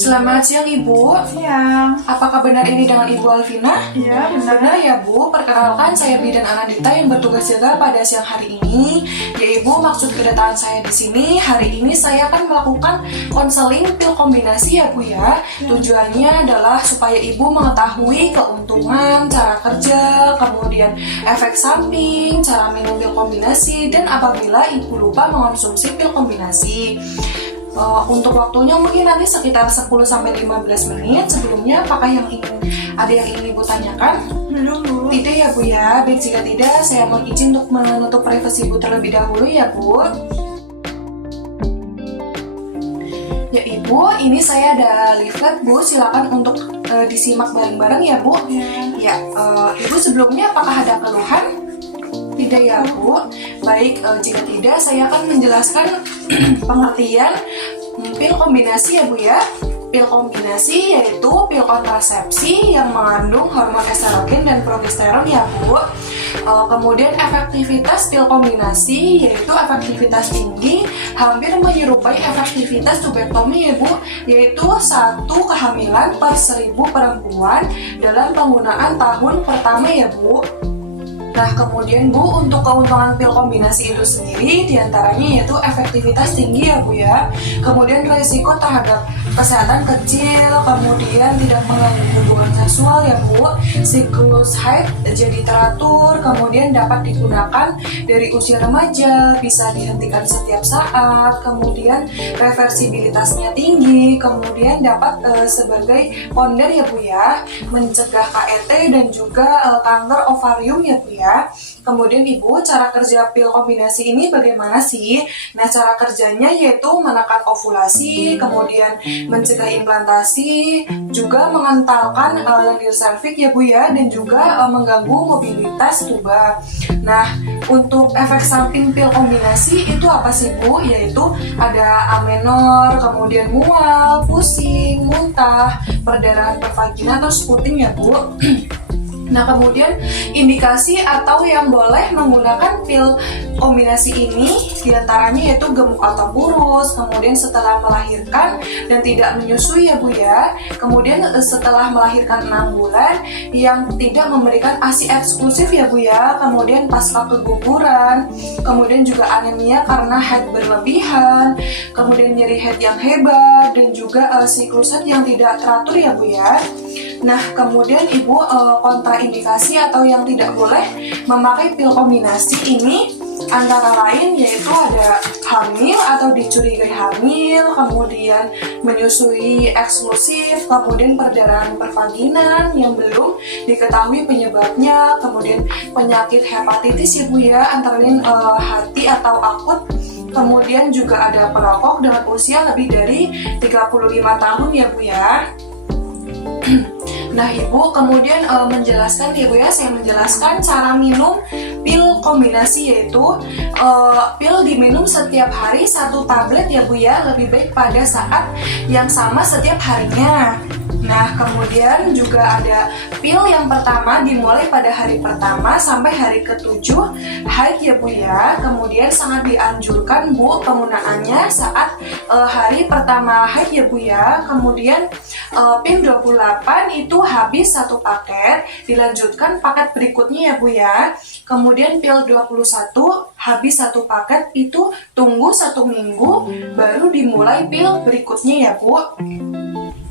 Selamat siang Ibu. Siang. Apakah benar ini dengan Ibu Alvina? Iya, benar. Benar ya Bu. Perkenalkan saya Bidan Anandita yang bertugas jaga pada siang hari ini. Ya Ibu, maksud kedatangan saya di sini hari ini saya akan melakukan konseling pil kombinasi ya Bu ya. Tujuannya adalah supaya Ibu mengetahui keuntungan, cara kerja, kemudian efek samping, cara minum pil kombinasi, dan apabila Ibu lupa mengonsumsi pil kombinasi. Untuk waktunya mungkin nanti sekitar 10-15 menit. Sebelumnya apakah ada yang ingin Ibu tanyakan? Belum, Bu. Tidak ya Bu ya. Baik, jika tidak saya mohon izin untuk menutup privasi Ibu terlebih dahulu ya Bu. Ya Ibu, ini saya ada leaflet Bu, silakan untuk disimak bareng-bareng ya Bu. Ya, Ibu sebelumnya apakah ada keluhan? Tidak ya Bu. Baik, jika tidak saya akan menjelaskan pengertian pil kombinasi ya Bu ya. Pil kombinasi yaitu pil kontrasepsi yang mengandung hormon estrogen dan progesteron ya Bu. Kemudian efektivitas pil kombinasi yaitu efektivitas tinggi, hampir menyerupai efektivitas tubektomi ya Bu, yaitu 1 kehamilan per 1000 perempuan dalam penggunaan tahun pertama ya Bu. Nah, kemudian Bu, untuk keuntungan pil kombinasi itu sendiri diantaranya yaitu efektivitas tinggi ya Bu ya. Kemudian resiko terhadap kesehatan kecil, kemudian tidak mengganggu hubungan seksual ya Bu. Siklus haid jadi teratur, kemudian dapat digunakan dari usia remaja, bisa dihentikan setiap saat, kemudian reversibilitasnya tinggi, kemudian dapat sebagai ponder ya Bu ya, mencegah KET dan juga kanker ovarium ya Bu ya. Kemudian Ibu, cara kerja pil kombinasi ini bagaimana sih? Nah, cara kerjanya yaitu menekan ovulasi, kemudian mencegah implantasi, juga mengentalkan lendir serviks ya Bu ya, dan juga mengganggu mobilitas tuba. Nah, untuk efek samping pil kombinasi itu apa sih Bu? Yaitu ada amenor, kemudian mual, pusing, muntah, perdarahan per vagina atau spotting ya Bu. Nah, kemudian indikasi atau yang boleh menggunakan pil kombinasi ini diantaranya yaitu gemuk atau kurus, kemudian setelah melahirkan dan tidak menyusui ya Bu ya, kemudian setelah melahirkan 6 bulan yang tidak memberikan ASI eksklusif ya Bu ya, kemudian pasca keguguran, kemudian juga anemia karena haid berlebihan, kemudian nyeri haid yang hebat, dan juga siklus haid yang tidak teratur ya Bu ya. Nah, kemudian Ibu kontraindikasi atau yang tidak boleh memakai pil kombinasi ini antara lain yaitu ada hamil atau dicurigai hamil, kemudian menyusui eksklusif, kemudian perdarahan pervaginan yang belum diketahui penyebabnya, kemudian penyakit hepatitis ya Bu ya, antara lain hati atau akut. Kemudian juga ada perokok dengan usia lebih dari 35 tahun ya Bu ya. Nah Ibu, kemudian menjelaskan ya Bu ya, saya menjelaskan cara minum pil kombinasi yaitu pil diminum setiap hari 1 tablet ya Bu ya, lebih baik pada saat yang sama setiap harinya. Nah, kemudian juga ada pil yang pertama dimulai pada hari pertama sampai hari ke-7 haid ya Bu ya. Kemudian sangat dianjurkan Bu penggunaannya saat hari pertama haid ya Bu ya. Kemudian pil 28 itu habis 1 paket, dilanjutkan paket berikutnya ya Bu ya. Kemudian pil 21 habis 1 paket, itu tunggu 1 minggu baru dimulai pil berikutnya ya Bu.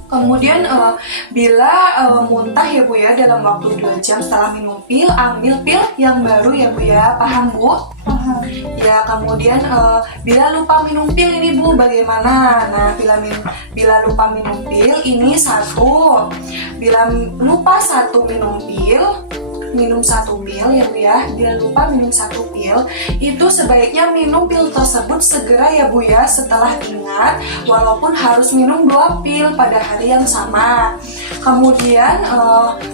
Kemudian bila muntah ya Bu ya dalam waktu 2 jam setelah minum pil, ambil pil yang baru ya Bu ya, paham Bu? Paham. Ya, kemudian bila lupa minum pil ini Bu bagaimana? Nah, bila lupa minum pil ini bila lupa minum 1 pil ya Bu ya, bila lupa minum 1 pil itu sebaiknya minum pil tersebut segera ya Bu ya setelah ingat, walaupun harus minum 2 pil pada hari yang sama. Kemudian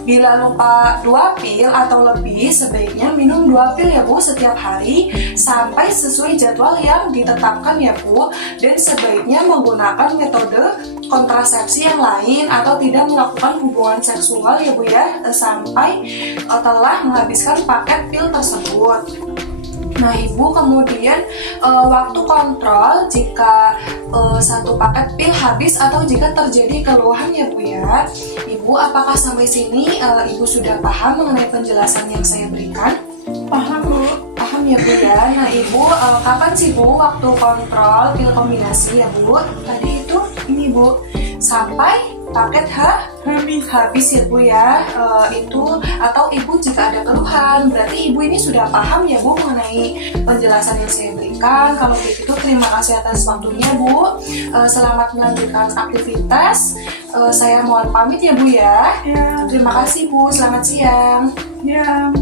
bila lupa 2 pil atau lebih sebaiknya minum 2 pil ya Bu setiap hari sampai sesuai jadwal yang ditetapkan ya Bu, dan sebaiknya menggunakan metode kontrasepsi yang lain atau tidak melakukan hubungan seksual ya Bu ya sampai telah menghabiskan paket pil tersebut. Nah, Ibu kemudian waktu kontrol jika satu paket pil habis atau jika terjadi keluhan ya Bu ya. Ibu, apakah sampai sini Ibu sudah paham mengenai penjelasan yang saya berikan? Paham Bu. Paham ya Bu ya. Nah Ibu, kapan sih Bu waktu kontrol pil kombinasi ya Bu? Tadi itu ini Bu, sampai paket habis ya Bu ya. Itu atau Ibu jika ada keluhan, berarti Ibu ini sudah paham ya Bu mengenai penjelasan yang saya berikan. Kalau begitu terima kasih atas waktunya Bu. Selamat melanjutkan aktivitas. Saya mohon pamit ya Bu ya. Ya. Terima kasih Bu. Selamat siang. Ya.